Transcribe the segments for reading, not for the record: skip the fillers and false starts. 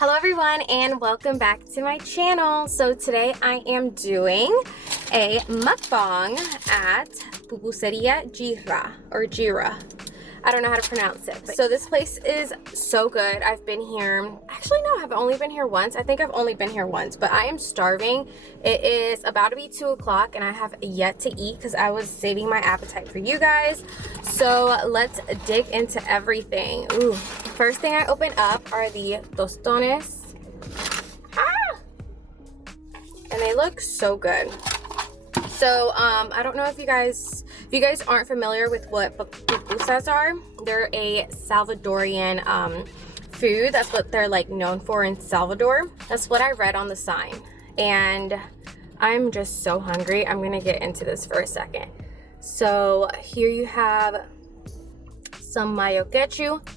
Hello everyone and welcome back to my channel. So today I am doing a mukbang at Pupuseria Gira or Gira. I don't know how to pronounce it. So this place is so good. I've been here, actually no, I've only been here once. I think I've only been here once, but I am starving. It is about to be 2 o'clock and I have yet to eat because I was saving my appetite for you guys. So let's dig into everything. Ooh, first thing I open up are the tostones. And they look so good. So I don't know if you guys aren't familiar with what pupusas are. They're a Salvadorian food. That's what they're like known for in Salvador. That's what I read on the sign. And I'm just so hungry. I'm gonna get into this for a second. So here you have some mayo ketchup.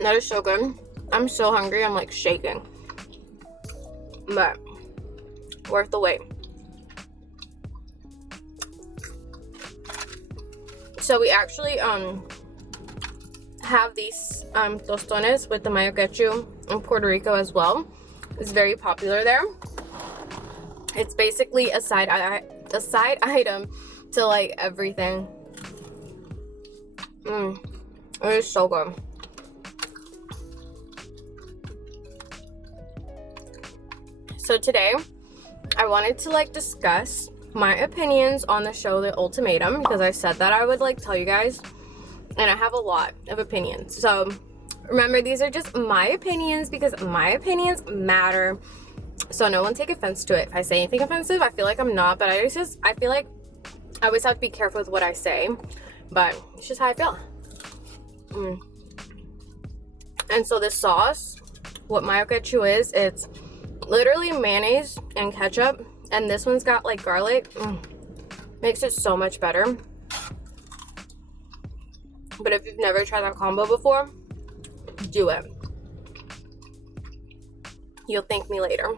That is so good. I'm so hungry. I'm like shaking. But worth the wait. So we actually have these tostones with the mayo ketchup in Puerto Rico as well. It's very popular there. It's basically a side item to like everything. It is so good. So today, I wanted to like discuss my opinions on the show The Ultimatum because I said that I would like tell you guys, and I have a lot of opinions. So remember, these are just my opinions because my opinions matter. So no one take offense to it. If I say anything offensive, I feel like I'm not, but I feel like I always have to be careful with what I say, but it's just how I feel. And so this sauce, what mayo ketchup is, it's literally mayonnaise and ketchup, and this one's got like garlic. Makes it so much better. But if you've never tried that combo before, do it. You'll thank me later.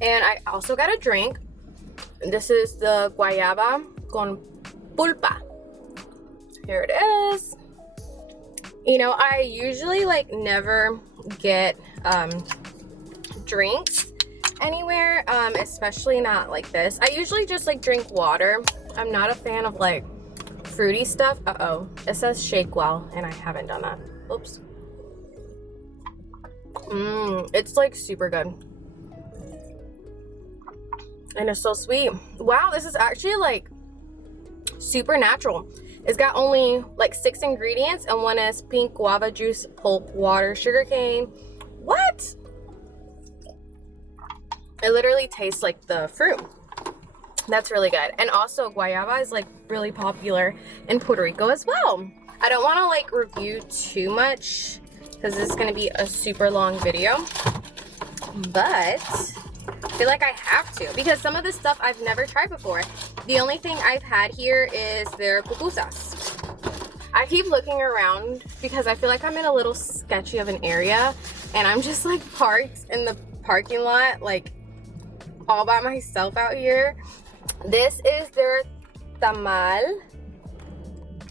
And I also got a drink. This is the guayaba con pulpa. Here it is. You know, I usually like never get drinks anywhere, especially not like this. I usually just like drink water. I'm not a fan of like fruity stuff. It says shake well and I haven't done that. Oops. It's like super good and it's so sweet. Wow, this is actually like super natural. It's got only like 6 ingredients, and one is pink guava juice, pulp, water, sugarcane. What? It literally tastes like the fruit. That's really good. And also guayaba is like really popular in Puerto Rico as well. I don't want to like review too much because this is going to be a super long video, but I feel like I have to because some of this stuff I've never tried before. The only thing I've had here is their pupusas. I keep looking around because I feel like I'm in a little sketchy of an area, and I'm just like parked in the parking lot like all by myself out here. This is their tamal,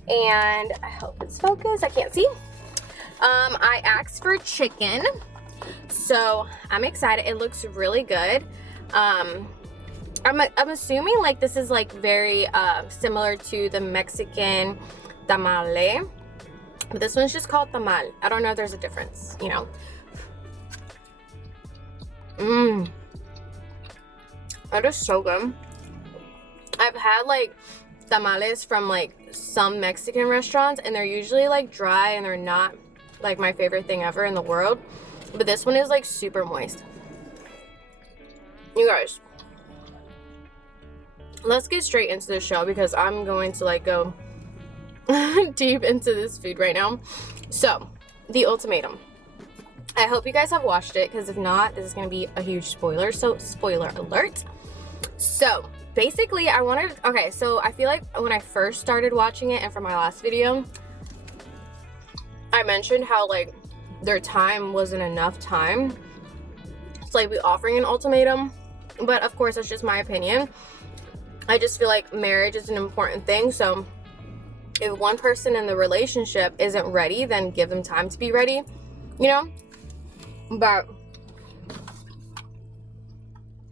and I hope it's focused. I can't see. I asked for chicken, so I'm excited. It looks really good. I'm assuming like this is like very similar to the Mexican tamale, but this one's just called tamal. I don't know if there's a difference, you know. That is so good. I've had like tamales from like some Mexican restaurants, and they're usually like dry and they're not like my favorite thing ever in the world, but this one is like super moist. You guys, let's get straight into the show because I'm going to like go deep into this food right now. So The Ultimatum, I hope you guys have watched it because if not, this is going to be a huge spoiler, so spoiler alert. So basically so I feel like when I first started watching it, and from my last video I mentioned how like their time wasn't enough time to like be offering an ultimatum. but of course that's just my opinion. I just feel like marriage is an important thing, so if one person in the relationship isn't ready, then give them time to be ready, you know. But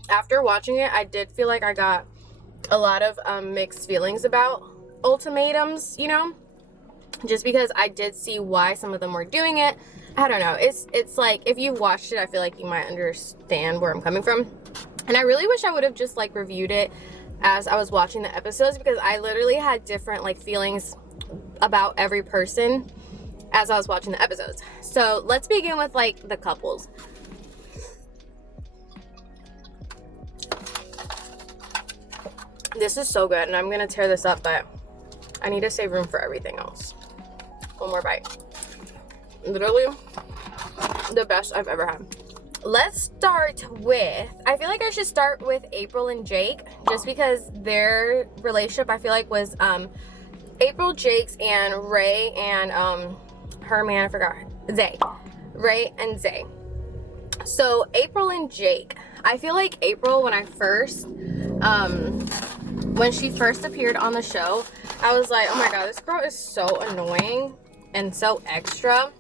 after watching it, I did feel like I got a lot of mixed feelings about ultimatums, you know, just because I did see why some of them were doing it. I don't know, it's like, if you watched it, I feel like you might understand where I'm coming from. And I really wish I would have just like reviewed it as I was watching the episodes, because I literally had different like feelings about every person as I was watching the episodes. So let's begin with like the couples. This is so good, and I'm gonna tear this up, but I need to save room for everything else. One more bite. Literally the best I've ever had. Let's start with, I feel like I should start with April and Jake, just because their relationship, I feel like, was April, Jake's, and Ray and her man, I forgot, Zay. Ray and Zay. So April and Jake, I feel like April, when she first appeared on the show, I was like, oh my god, this girl is so annoying and so extra.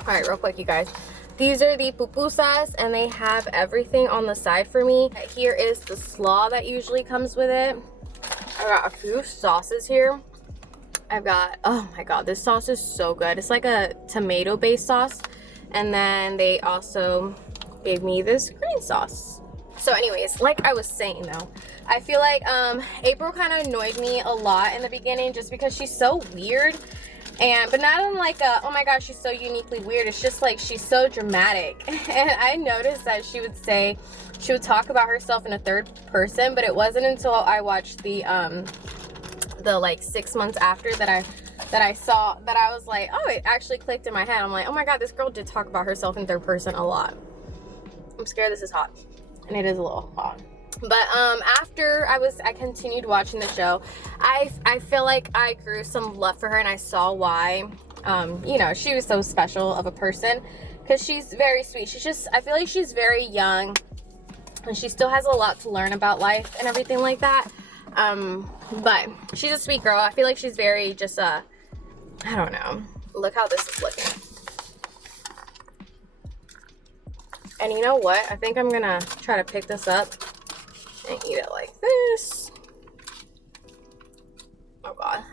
All right, real quick, you guys. These are the pupusas, and they have everything on the side for me. Here is the slaw that usually comes with it. I got a few sauces here. I've got, oh my god, this sauce is so good. It's like a tomato-based sauce. And then they also gave me this green sauce. So anyways, like I was saying though, I feel like April kind of annoyed me a lot in the beginning, just because she's so weird. But not in like a, oh my gosh, she's so uniquely weird. It's just like, she's so dramatic. And I noticed that she would talk about herself in a third person, but it wasn't until I watched the like 6 months after that I saw that I was like, oh, it actually clicked in my head. I'm like, oh my god, this girl did talk about herself in third person a lot. I'm scared this is hot, and it is a little hot. But after I continued watching the show, I feel like I grew some love for her, and I saw why. You know, she was so special of a person, because she's very sweet. I feel like she's very young, and she still has a lot to learn about life and everything like that. But she's a sweet girl. I feel like she's very just I don't know. Look how this is looking. And you know what? I think I'm gonna try to pick this up and eat it like this. Oh god.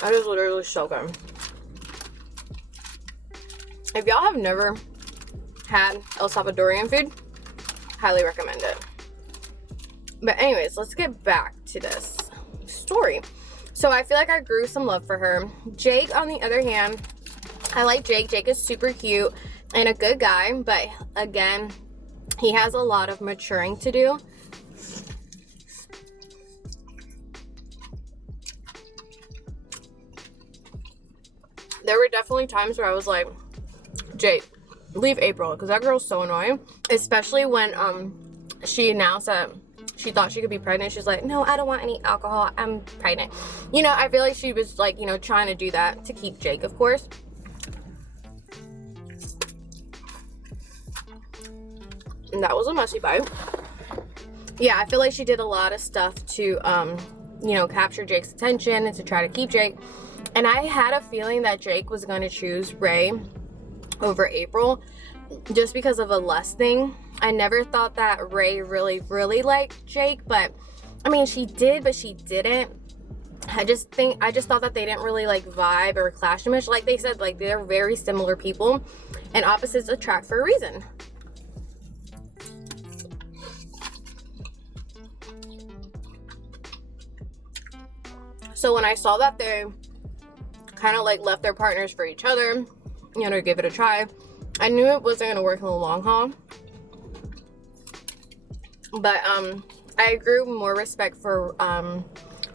That is literally so good. If y'all have never had El Salvadorian food, highly recommend it. But anyways, let's get back to this story. So I feel like I grew some love for her. Jake, on the other hand, I like Jake. Jake is super cute and a good guy, but again, he has a lot of maturing to do. There were definitely times where I was like, Jake, leave April, because that girl's so annoying. Especially when she announced that she thought she could be pregnant. She's like, no, I don't want any alcohol, I'm pregnant. You know, I feel like she was like, you know, trying to do that to keep Jake, of course. And that was a messy bite. Yeah, I feel like she did a lot of stuff to, you know, capture Jake's attention and to try to keep Jake. And I had a feeling that Jake was going to choose Ray over April, just because of a lust thing. I never thought that Ray really liked Jake, but I mean, she did, but she didn't. I just thought that they didn't really like vibe or clash much. Like they said, like they're very similar people, and opposites attract for a reason. So when I saw that they kind of like left their partners for each other, you know, to give it a try, I knew it wasn't gonna work in the long haul. But I grew more respect for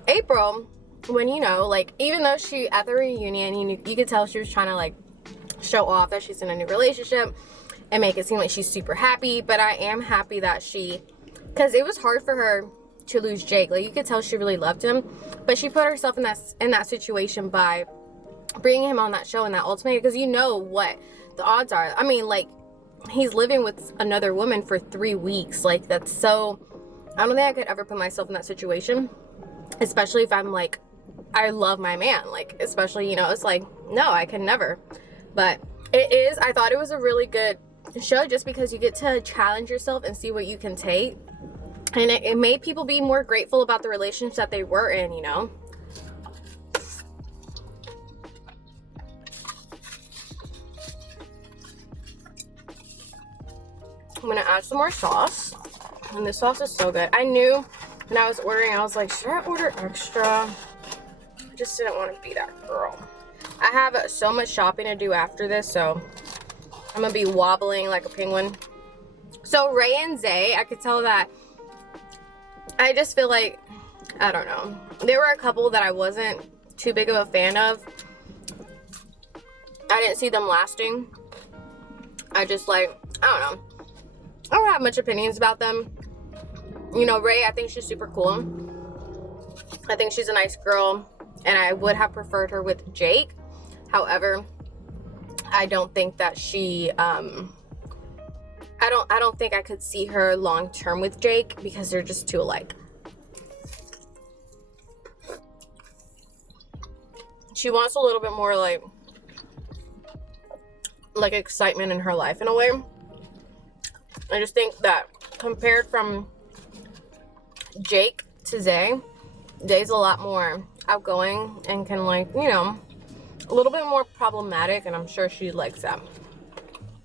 April when, you know, like, even though she, at the reunion, you could tell she was trying to like show off that she's in a new relationship and make it seem like she's super happy. But I am happy that because it was hard for her to lose Jake. Like, you could tell she really loved him, but she put herself in that situation by bringing him on that show in that Ultimatum, because you know what the odds are. I mean, like, he's living with another woman for 3 weeks. Like, that's so, I don't think I could ever put myself in that situation, especially if I'm like, I love my man, like, especially, you know, it's like, no, I can never. But it is, I thought it was a really good show just because you get to challenge yourself and see what you can take, and it made people be more grateful about the relationships that they were in, you know. I'm gonna add some more sauce, and this sauce is so good. I knew when I was ordering, I was like, should I order extra? I just didn't want to be that girl. I have so much shopping to do after this, so I'm gonna be wobbling like a penguin. So Ray and Zay, I could tell that, I just feel like, I don't know, there were a couple that I wasn't too big of a fan of. I didn't see them lasting. I just, like, I don't know, I don't have much opinions about them. You know, Ray, I think she's super cool. I think she's a nice girl, and I would have preferred her with Jake. However, I don't think that she, I don't think I could see her long term with Jake because they're just too alike. She wants a little bit more like excitement in her life in a way. I just think that compared from Jake to Zay, Zay's a lot more outgoing and can, like, you know, a little bit more problematic, and I'm sure she likes that.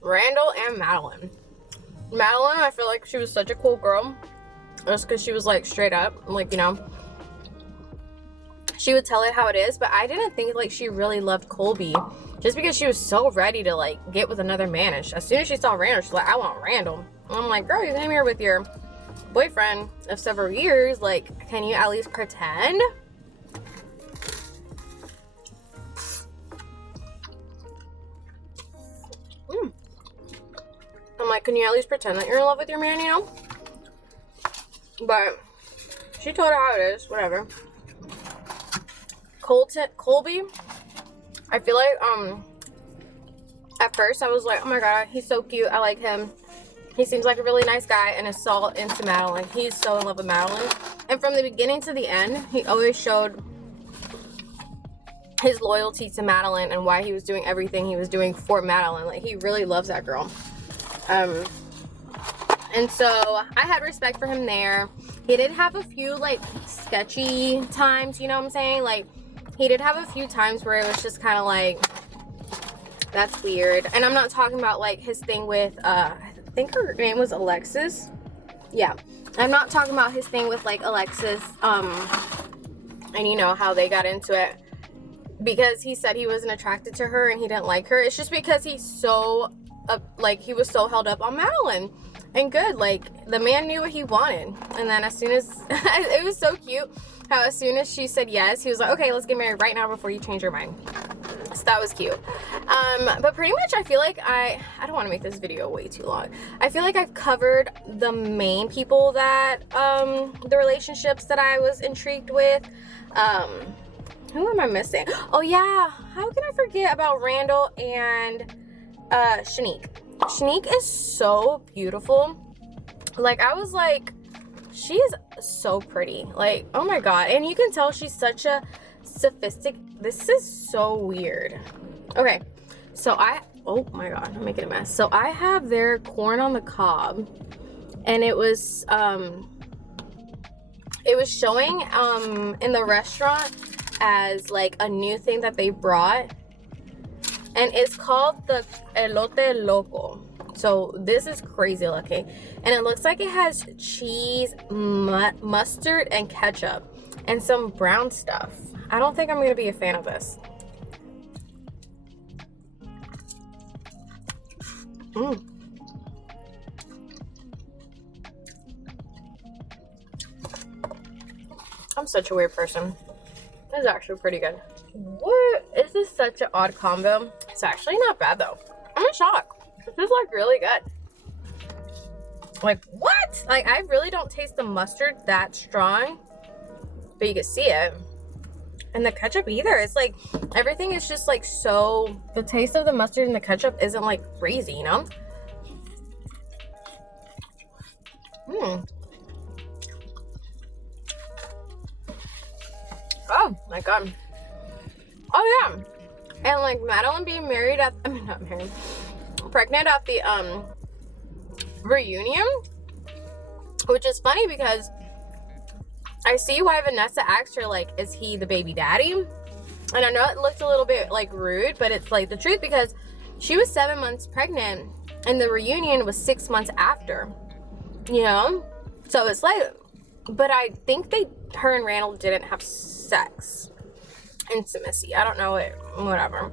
Randall and Madeline. Madeline, I feel like she was such a cool girl just because she was, like, straight up, like, you know, she would tell it how it is. But I didn't think, like, she really loved Colby just because she was so ready to, like, get with another man. And as soon as she saw Randall, she's like, I want Randall. And I'm like, girl, you came here with your boyfriend of several years, like, can you at least pretend? I'm like, can you at least pretend that you're in love with your man, you know? But she told her how it is, whatever. Colby, I feel like, at first I was like, oh my god, he's so cute, I like him. He seems like a really nice guy, and is so into Madeline. He's so in love with Madeline. And from the beginning to the end, he always showed his loyalty to Madeline and why he was doing everything he was doing for Madeline. Like, he really loves that girl. And so I had respect for him there. He did have a few, like, sketchy times, you know what I'm saying? Like, he did have a few times where it was just kind of like, that's weird. And I'm not talking about, like, his thing with, I think her name was Alexis. Yeah. I'm not talking about his thing with, like, Alexis, and you know, how they got into it. Because he said he wasn't attracted to her and he didn't like her. It's just because he's so, like, he was so held up on Madeline. And good, like, the man knew what he wanted. And then as soon as, it was so cute how as soon as she said yes, he was like, okay, let's get married right now before you change your mind. So that was cute. But pretty much I feel like I don't want to make this video way too long. I feel like I've covered the main people that, the relationships that I was intrigued with. Who am I missing? Oh yeah, how can I forget about Randall and Shanique? Shanique is so beautiful. Like, I was like, she is so pretty. Like, oh my god. And you can tell she's such a sophisticated. This is so weird. Okay, so oh my god, I'm making a mess. So I have their corn on the cob, and it was showing in the restaurant as like a new thing that they brought, and it's called the Elote Loco. So this is crazy looking, and it looks like it has cheese, mustard, and ketchup, and some brown stuff. I don't think I'm gonna be a fan of this. I'm such a weird person. This is actually pretty good. What? This is such an odd combo. It's actually not bad though. I'm in shock. This is like really good. Like, what? Like, I really don't taste the mustard that strong, but you can see it. And the ketchup either. It's like everything is just like so, the taste of the mustard and the ketchup isn't like crazy, you know? Oh my god. Oh yeah. And like Madeline being married at, I mean not married, pregnant at the reunion, which is funny because I see why Vanessa asked her like, is he the baby daddy? And I know it looked a little bit like rude, but it's like the truth because she was 7 months pregnant and the reunion was 6 months after, you know? So it's like, but I think her and Randall didn't have sex, intimacy. I don't know it, whatever.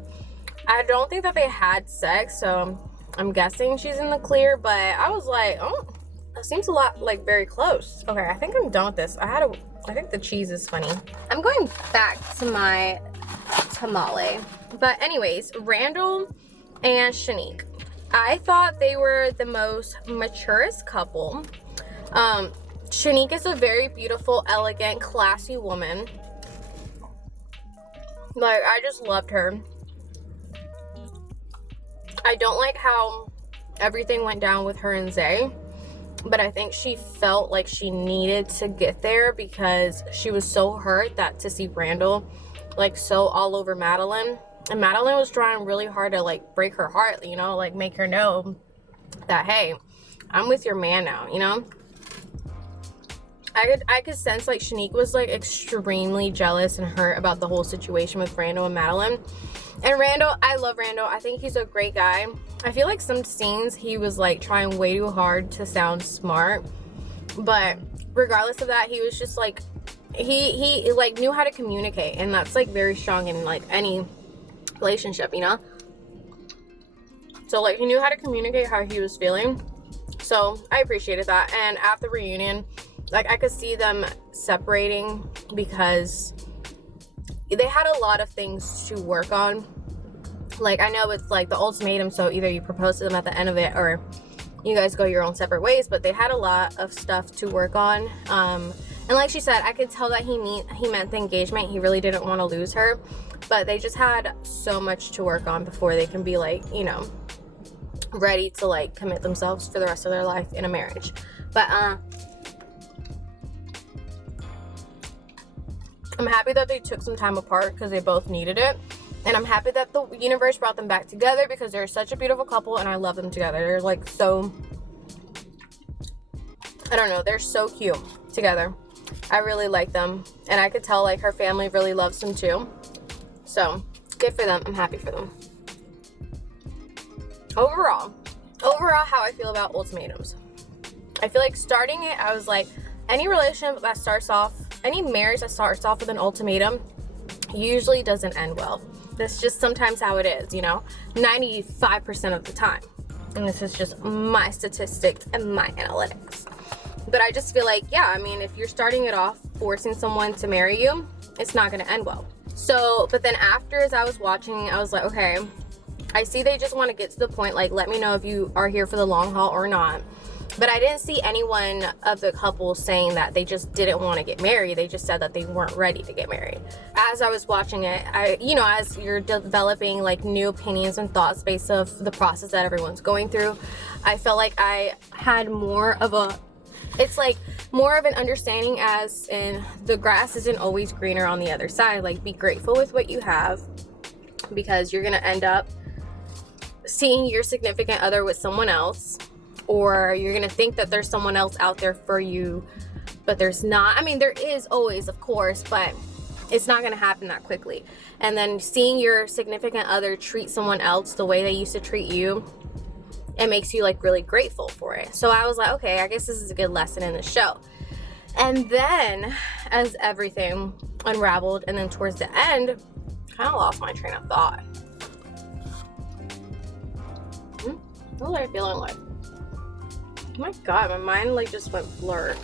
I don't think that they had sex, so I'm guessing she's in the clear, but I was like, oh, that seems a lot like very close. Okay, I think I'm done with this. I think the cheese is funny. I'm going back to my tamale. But anyways, Randall and Shanique. I thought they were the most maturest couple. Shanique is a very beautiful, elegant, classy woman. Like, I just loved her. I don't like how everything went down with her and Zay, but I think she felt like she needed to get there because she was so hurt that to see Randall like so all over Madeline, and Madeline was trying really hard to like break her heart, you know, like make her know that, hey, I'm with your man now, you know. I could sense like Shanique was like extremely jealous and hurt about the whole situation with Randall and Madeline. And Randall, I love Randall. I think he's a great guy. I feel like some scenes he was like trying way too hard to sound smart, but regardless of that, he was just like, he like knew how to communicate, and that's like very strong in like any relationship, you know. So like he knew how to communicate how he was feeling, so I appreciated that. And at the reunion, like I could see them separating because they had a lot of things to work on. Like, I know it's like the ultimatum, so either you propose to them at the end of it or you guys go your own separate ways, but they had a lot of stuff to work on. And like she said, I could tell that he meant the engagement. He really didn't want to lose her, but they just had so much to work on before they can be like, you know, ready to like commit themselves for the rest of their life in a marriage. But I'm happy that they took some time apart because they both needed it. And I'm happy that the universe brought them back together because they're such a beautiful couple and I love them together. They're like so, I don't know, they're so cute together. I really like them. And I could tell like her family really loves them too. So good for them. I'm happy for them. Overall, how I feel about ultimatums. I feel like starting it, I was like, any relationship that starts off, any marriage that starts off with an ultimatum usually doesn't end well. That's just sometimes how it is, you know, 95% of the time. And this is just my statistics and my analytics. But I just feel like, yeah, I mean, if you're starting it off forcing someone to marry you, it's not going to end well. So, but then after, as I was watching, I was like, okay, I see they just want to get to the point, like, let me know if you are here for the long haul or not. But I didn't see anyone of the couple saying that they just didn't want to get married. They just said that they weren't ready to get married. As I was watching it, you know, as you're developing like new opinions and thoughts based off the process that everyone's going through, I felt like I had more of an understanding, as in the grass isn't always greener on the other side. Like, be grateful with what you have, because you're going to end up seeing your significant other with someone else. Or you're going to think that there's someone else out there for you, but there's not. I mean, there is always, of course, but it's not going to happen that quickly. And then seeing your significant other treat someone else the way they used to treat you, it makes you like really grateful for it. So I was like, okay, I guess this is a good lesson in the show. And then as everything unraveled, and then towards the end, kind of lost my train of thought. What was I feeling like? Oh my god, my mind like just went blurred.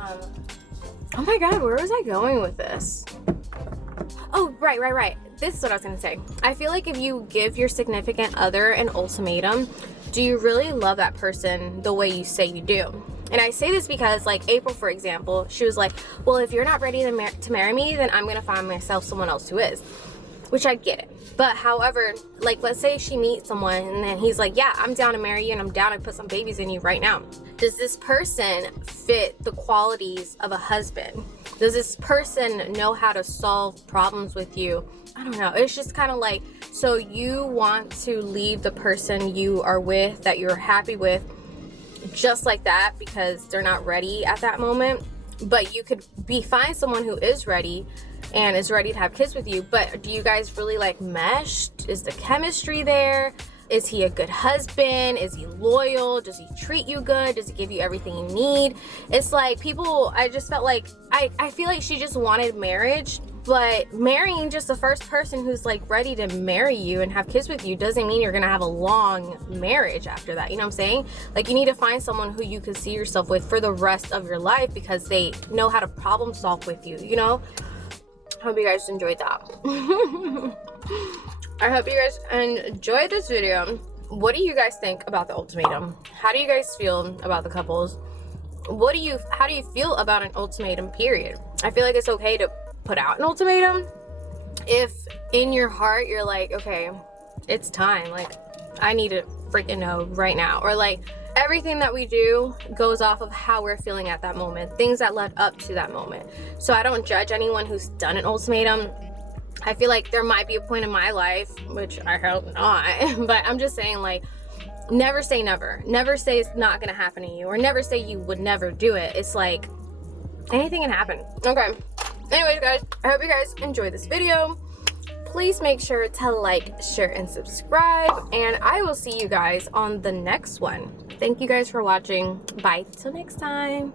Oh my god, where was I going with this? Oh, right. This is what I was gonna say. I feel like if you give your significant other an ultimatum, do you really love that person the way you say you do? And I say this because, like, April, for example, she was like, well, if you're not ready to marry me, then I'm gonna find myself someone else who is. Which I get it. But however, like, let's say she meets someone and then he's like, yeah, I'm down to marry you and I'm down to put some babies in you right now. Does this person fit the qualities of a husband? Does this person know how to solve problems with you? I don't know. It's just kind of like, so you want to leave the person you are with, that you're happy with, just like that because they're not ready at that moment. But you could find someone who is ready and is ready to have kids with you. But do you guys really like mesh? Is the chemistry there? Is he a good husband? Is he loyal? Does he treat you good? Does he give you everything you need? It's like people, I just felt like, I feel like she just wanted marriage, but marrying just the first person who's like ready to marry you and have kids with you doesn't mean you're gonna have a long marriage after that. You know what I'm saying? Like, you need to find someone who you can see yourself with for the rest of your life because they know how to problem solve with you, you know? Hope you guys enjoyed that. I hope you guys enjoyed this video. What do you guys think about the ultimatum? How do you guys feel about the couples? How do you feel about an ultimatum, period? I feel like it's okay to put out an ultimatum if in your heart you're like, okay, it's time, like I need to freaking know right now. Or like, everything that we do goes off of how we're feeling at that moment, things that led up to that moment. So I don't judge anyone who's done an ultimatum. I feel like there might be a point in my life, which I hope not, but I'm just saying, like, never say never. Never say it's not gonna happen to you, or never say you would never do it. It's like, anything can happen. Okay. Anyways, guys, I hope you guys enjoyed this video. Please make sure to like, share, and subscribe, and I will see you guys on the next one. Thank you guys for watching. Bye till next time.